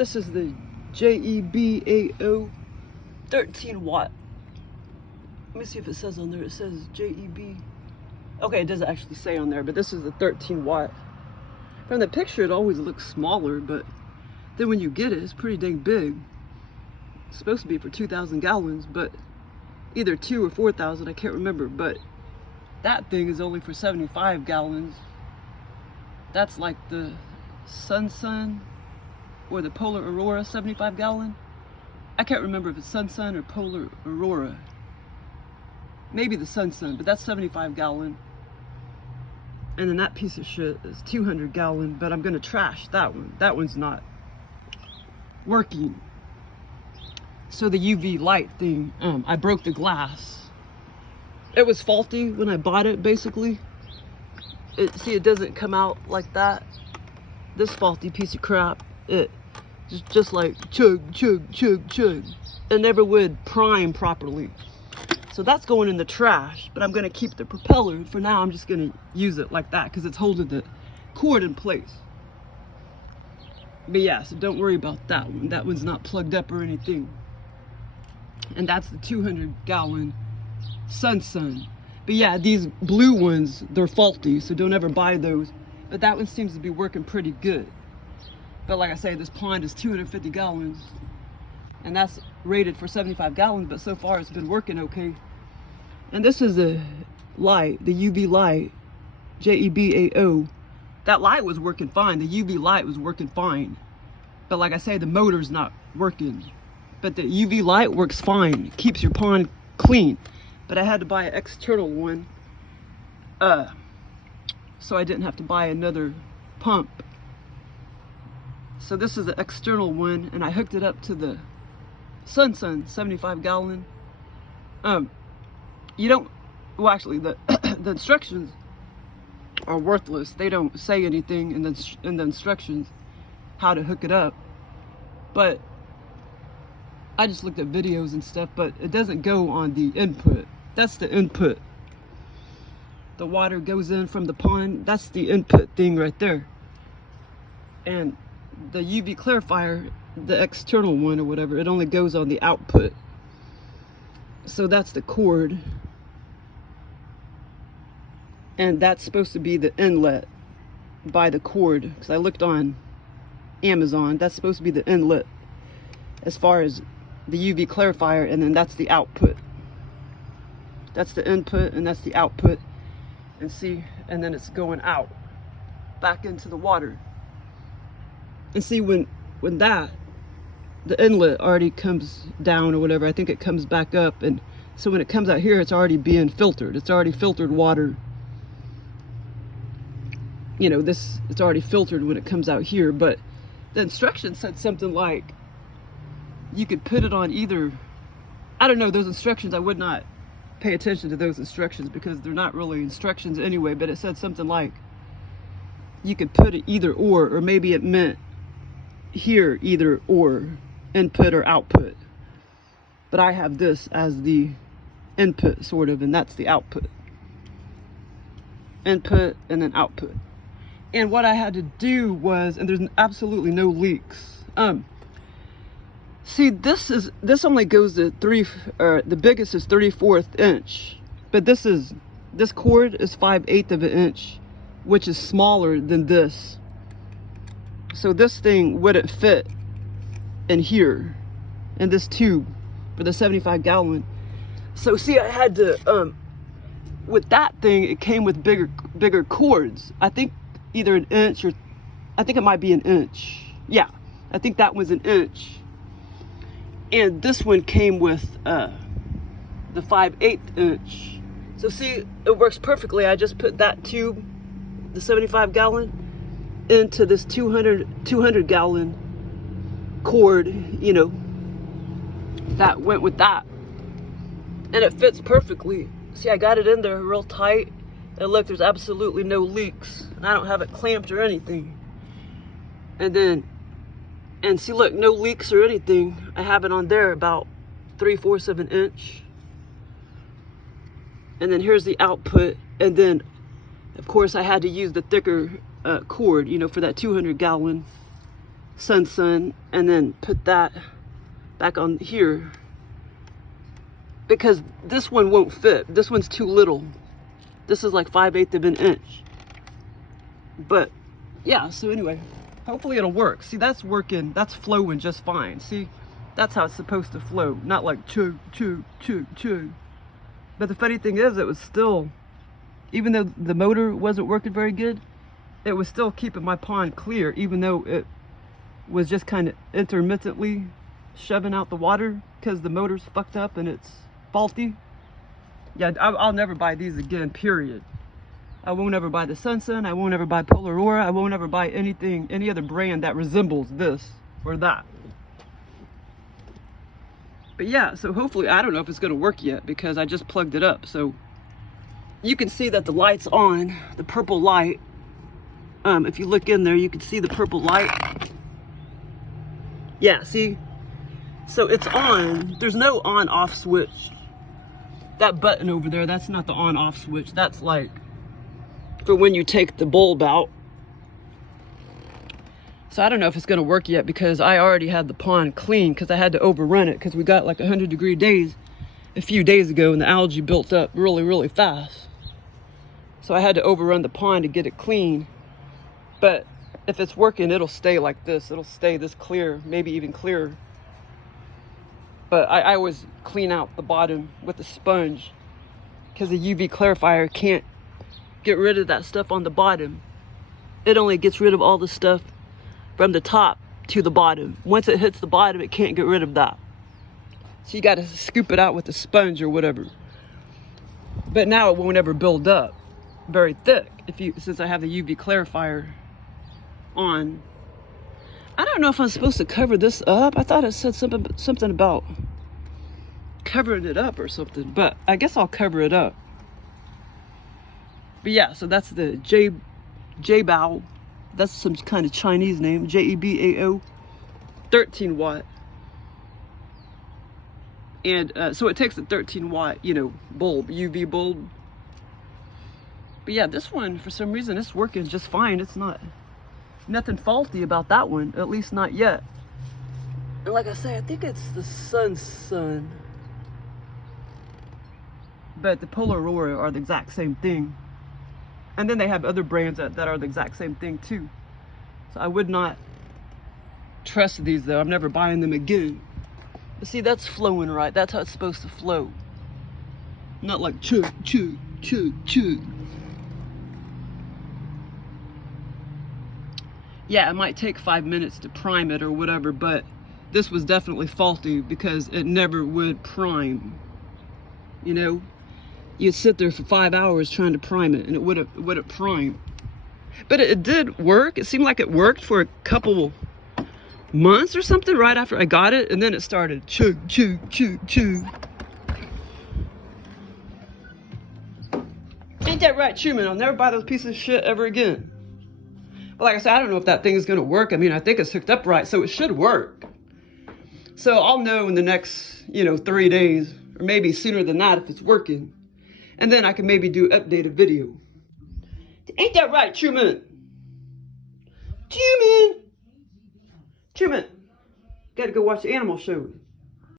This is the Jebao 13 watt. Let me see if it says on there. It says JEB. Okay, it doesn't actually say on there, but this is the 13 watt. From the picture, it always looks smaller, but then when you get it, it's pretty dang big. It's supposed to be for 2,000 gallons, but either 2 or 4,000, I can't remember. But that thing is only for 75 gallons. That's like the sunsun or the polar aurora 75 gallon. I can't remember if it's sunsun or polar aurora. Maybe the sunsun, but that's 75 gallon. And then that piece of shit is 200 gallon, but I'm gonna trash that one. That one's not working. So the UV light thing, I broke the glass. It was faulty when I bought it, basically. See, it doesn't come out like that. This faulty piece of crap, it just like chug, chug, chug, chug. It never would prime properly. So that's going in the trash, but I'm gonna keep the propeller. For now, I'm just gonna use it like that because it's holding the cord in place. But yeah, so don't worry about that one. That one's not plugged up or anything. And that's the 200 gallon sunsun. But yeah, these blue ones, they're faulty, so don't ever buy those. But that one seems to be working pretty good. But like I say, this pond is 250 gallons, and that's rated for 75 gallons, but so far it's been working okay. And this is a light, the UV light, Jebao. That light was working fine. The UV light was working fine. But like I say, the motor's not working. But the UV light works fine. It keeps your pond clean. But I had to buy an external one, so I didn't have to buy another pump. So this is the external one, and I hooked it up to the sunsun 75 gallon. You don't, well actually the the instructions are worthless. They don't say anything in the instructions how to hook it up. But I just looked at videos and stuff, but it doesn't go on the input. That's the input. The water goes in from the pond. That's the input thing right there. And the UV clarifier, the external one or whatever, it only goes on the output. So that's the cord. And that's supposed to be the inlet by the cord. Because I looked on Amazon. That's supposed to be the inlet as far as the UV clarifier, and then that's the output. That's the input and that's the output. And see, and then it's going out back into the water. And see, when that, the inlet already comes down or whatever, I think it comes back up, and so when it comes out here, it's already being filtered. It's already filtered water. You know, it's already filtered when it comes out here. But the instructions said something like you could put it on either, I don't know, those instructions, I would not pay attention to those instructions because they're not really instructions anyway, but it said something like you could put it either or maybe it meant here either or, input or output. But I have this as the input sort of, and that's the output. Input and then output. And what I had to do was, and there's absolutely no leaks. See, this only goes to the biggest is 3/4 inch, but this cord is 5/8 of an inch, which is smaller than this. So this thing wouldn't fit in here, in this tube for the 75 gallon. So see, I had to, with that thing, it came with bigger cords. I think either an inch or, I think it might be an inch. Yeah, I think that was an inch. And this one came with the 5/8 inch. So see, it works perfectly. I just put that tube, the 75 gallon, into this 200 gallon cord, you know, that went with that. And it fits perfectly. See, I got it in there real tight. And look, there's absolutely no leaks. And I don't have it clamped or anything. And see, look, no leaks or anything. I have it on there about 3/4 of an inch. And then here's the output. And then, of course, I had to use the thicker cord, you know, for that 200 gallon sunsun, and then put that back on here, because this one won't fit. This one's too little. This is like 5/8 of an inch. But yeah, so anyway, hopefully it'll work. See, that's working, that's flowing just fine. See, that's how it's supposed to flow, not like chug, chug, chug, chug. But the funny thing is, it was still, even though the motor wasn't working very good, it was still keeping my pond clear, even though it was just kind of intermittently shoving out the water because the motor's fucked up and it's faulty. Yeah, I'll never buy these again, period. I won't ever buy the sunsun. I won't ever buy Polar Aurora. I won't ever buy anything, any other brand that resembles this or that. But yeah, so hopefully, I don't know if it's gonna work yet because I just plugged it up. So you can see that the light's on, the purple light. If you look in there, you can see the purple light. Yeah, see? So it's on. There's no on-off switch. That button over there, that's not the on-off switch. That's like for when you take the bulb out. So I don't know if it's gonna work yet because I already had the pond clean because I had to overrun it because we got like 100-degree days a few days ago and the algae built up really, really fast. So I had to overrun the pond to get it clean. But if it's working, it'll stay like this. It'll stay this clear, maybe even clearer. But I always clean out the bottom with a sponge because the UV clarifier can't get rid of that stuff on the bottom. It only gets rid of all the stuff from the top to the bottom. Once it hits the bottom, it can't get rid of that. So you got to scoop it out with a sponge or whatever. But now it won't ever build up very thick since I have the UV clarifier on. I don't know if I'm supposed to cover this up. I thought it said something about covering it up or something, but I guess I'll cover it up. But yeah, so that's the Jebao. That's some kind of Chinese name. Jebao, 13 watt. And so it takes a 13 watt, bulb, UV bulb. But yeah, this one, for some reason, it's working just fine. It's nothing faulty about that one, at least not yet. And like I say, I think it's the sunsun. But the Polar Aurora are the exact same thing. And then they have other brands that are the exact same thing too. So I would not trust these though. I'm never buying them again. But see, that's flowing right. That's how it's supposed to flow. Not like chug, chug, chug, chug. Yeah, it might take 5 minutes to prime it or whatever, but this was definitely faulty because it never would prime. You'd sit there for 5 hours trying to prime it and it wouldn't prime. But it did work. It seemed like it worked for a couple months or something right after I got it, and then it started chug, chug, chug, chug. Ain't that right, Truman? I'll never buy those pieces of shit ever again. But like I said, I don't know if that thing is gonna work. I mean, I think it's hooked up right, so it should work. So I'll know in the next, 3 days, or maybe sooner than that if it's working. And then I can maybe do an updated video. Ain't that right, Truman? Truman! Truman! Gotta go watch the animal show.